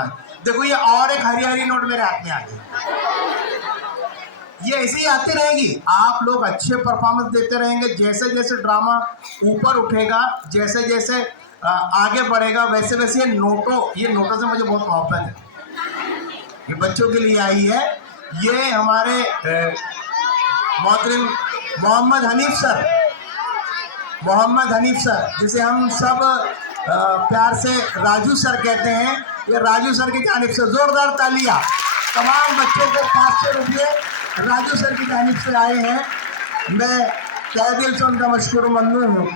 साथ। देखो ये और एक हरी हरी नोट मेरे हाथ में आ गई, ये ऐसे ही आती रहेगी। आप लोग अच्छे परफॉर्मेंस देते रहेंगे, जैसे जैसे ड्रामा ऊपर उठेगा, जैसे जैसे आगे बढ़ेगा, वैसे वैसे ये नोटों से मुझे बहुत मोहब्बत है। ये बच्चों के लिए आई है। ये हमारे मोहतरम मोहम्मद हनीफ सर, जिसे हम सब प्यार से राजू सर कहते हैं, ये राजू सर की जानिब से जोरदार तालियां। तमाम बच्चों को 500 रुपये राजू सर की जानिब से आए हैं। मैं तहे दिल से उनका मशकूर ममनून हूँ।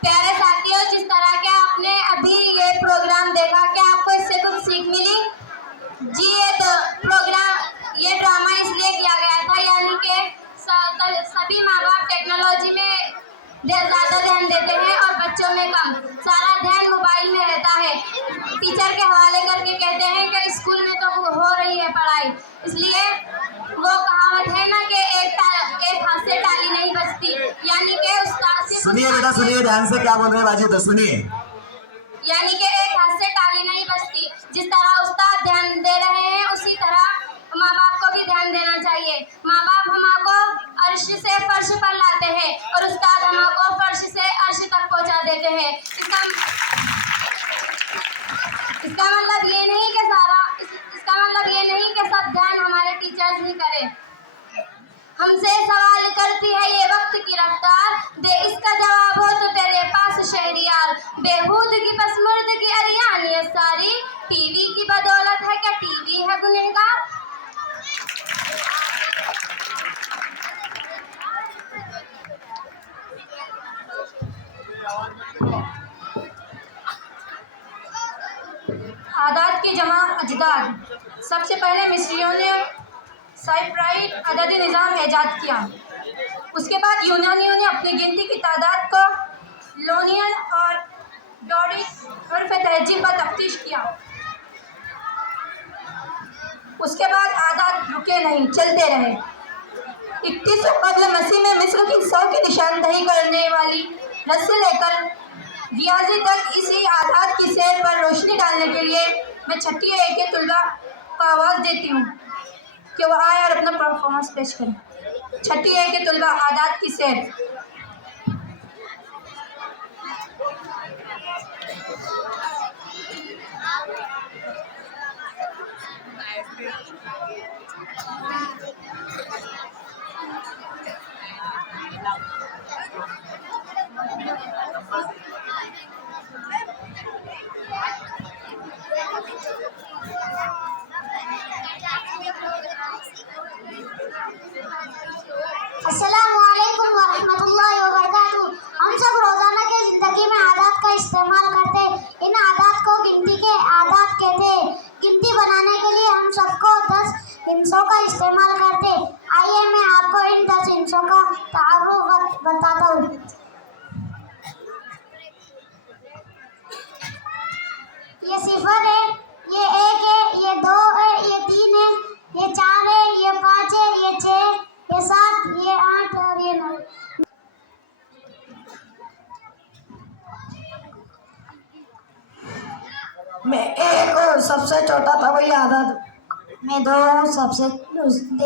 प्यारे साथियों, जिस तरह के आपने अभी ये प्रोग्राम देखा, क्या आपको इससे कुछ सीख मिली? जी, ये ड्रामा इसलिए किया गया था, यानी कि सभी माँ बाप टेक्नोलॉजी में ज़्यादा ध्यान देते हैं और बच्चों में कम। सारा ध्यान मोबाइल में रहता है। टीचर के हवाले करके कहते हैं कि स्कूल में तो हो रही है पढ़ाई, इसलिए वो कहावत है ना कि एक हाथ से ताली नहीं बजती, यानी कि उस्ताद से। सुनिए बेटा, सुनिए ध्यान से, क्या बोल रहे हैं बाजी, तो सुनिए। यानी कि एक हाथ से ताली नहीं बजती। जिस तरह उस्ताद ध्यान दे रहे हैं, उसी तरह माँ बाप को भी ध्यान देना चाहिए। माँ बाप हमको अर्श से फर्श पर लाते हैं और उस्ताद हमको फर्श से अर्श तक पहुँचा देते हैं। इसका मतलब ये नहीं कि सब ध्यान हमारे टीचर्स ही करें। हमसे सवाल करती है ये वक्त की रफ्तार, दे इसका जवाब हो तो तेरे पास शहरियार। बेहूद की पसमुर्द की अरियान ये सारी, टीवी की बदौलत है क्या टीवी है गुनहगार? आदात की जमा अजदाद। सबसे पहले मिस्रियों ने साइफराइड अददी निज़ाम ईजाद किया। उसके बाद यूनानियों ने अपनी गिनती की तादाद को लोनियल और डोरिक उर्फ तहजीब पर तफ्तीश किया। उसके बाद आदात रुके नहीं, चलते रहे। 2100 कब्ल मसीह में मिस्र की 100 की निशानदही करने वाली रस्सी लेकर रियाजी तक इसी आदात की सैर पर रोशनी डालने के लिए मैं छठी ए के तुलबा को आवाज़ देती हूँ कि वो आए और अपना परफॉर्मेंस पेश करें। छठी ए के तुलबा, आदात की सैर। अस्सलामुअलैकुम वरहमतुल्लाहि वबरकातुहू। हम सब रोज़ाना की ज़िंदगी में आदात का इस्तेमाल करते हैं। इन आदात को गिनती के आदात कहते हैं। गिनती बनाने के लिए हम सबको 10 हिस्सों का इस्तेमाल करते हैं। आइए मैं आपको इन 10 हिस्सों का तारुफ बताता हूँ। ये 0 है, ये 1 है, ये 2 है, ये 3 है, ये 4 है, ये 5 है, ये 6, ये 7, ये 8 और ये 9। मैं 1 और सबसे छोटा था वही आदात। मैं 2 हूँ, सबसे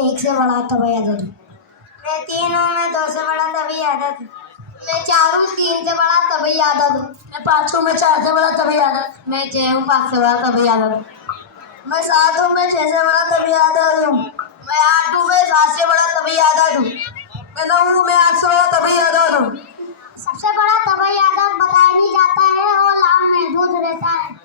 1 से बड़ा तभी आदत हूँ। मैं 3 हूँ, मैं 2 से बड़ा तभी आदत हूँ। मैं 4 हूँ, 3 से बड़ा तभी आदत हूँ। मैं 5 हूँ, मैं 4 से बड़ा तभी आदत। मैं 6 हूँ, 5 से बड़ा तभी आदत हूँ। मैं 7 हूँ, मैं 6 से बड़ा तभी आदत हूँ। मैं 8 हूँ, मैं 7 से बड़ा तभी आदत हूँ। मैं 9 हूँ, मैं 8 से बड़ा तभी आदत हूँ। सबसे बड़ा तभी आदत बताया नहीं जाता है और लाभ महदूद रहता है।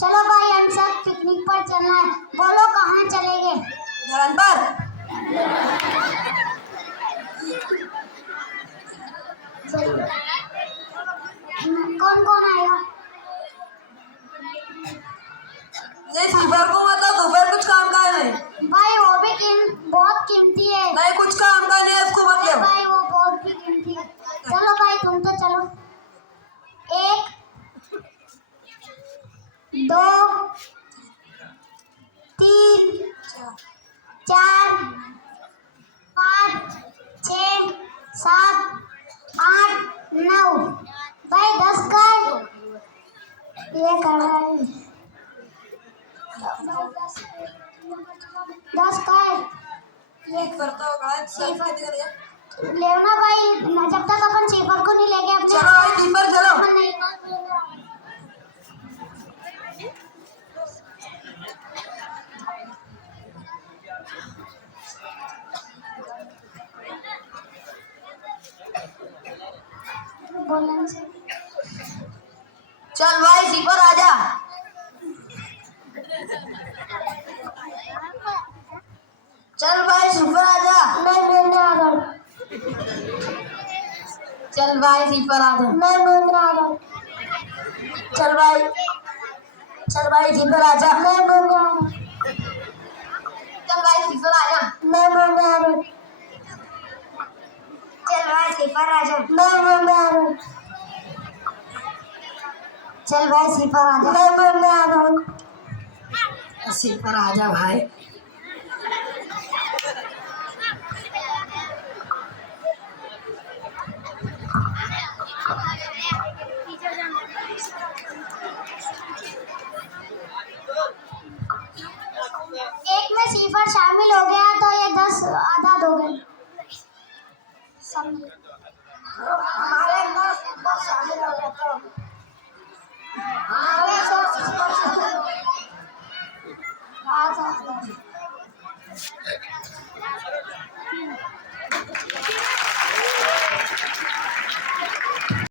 चलो भाई, हम सब पिकनिक पर चलना है। बोलो कहाँ चलेंगे? जलन पर। कौन कौन आएगा? ये सिफर को मतलब दोपहर कुछ काम का है भाई, वो भी बहुत कीमती है। नहीं, कुछ काम का नहीं है उसको मतलब। भाई वो बहुत भी कीमती है। चलो भाई, तुम तो चलो। 1 2 3 4 5 6 7 8 9। भाई 10 का ये कर रहा है 10 का है ये करता होगा सिफर लेना भाई, जब तक अपन सिफर को नहीं लेके अपने चलो भाई सिफर चलो। अपन नहीं बोलने से चल भाई सिफर आजा। चल भाई सिफर आजा। नहीं आ रहा चल भाई सिफर आजा। नहीं आ रहा चल भाई सिफर आजा। नहीं आ रहा चल भाई सिफर आजा। नहीं आ रहा चल भाई सिफर आजा। नहीं आ रहा चल भाई सिफर आजा। नहीं आ रहा सिफर आजा भाई। एक में सिफर शामिल हो गया तो ये 10 आदाद हो गए। हमारे 10 शामिल हो गया तो हमारे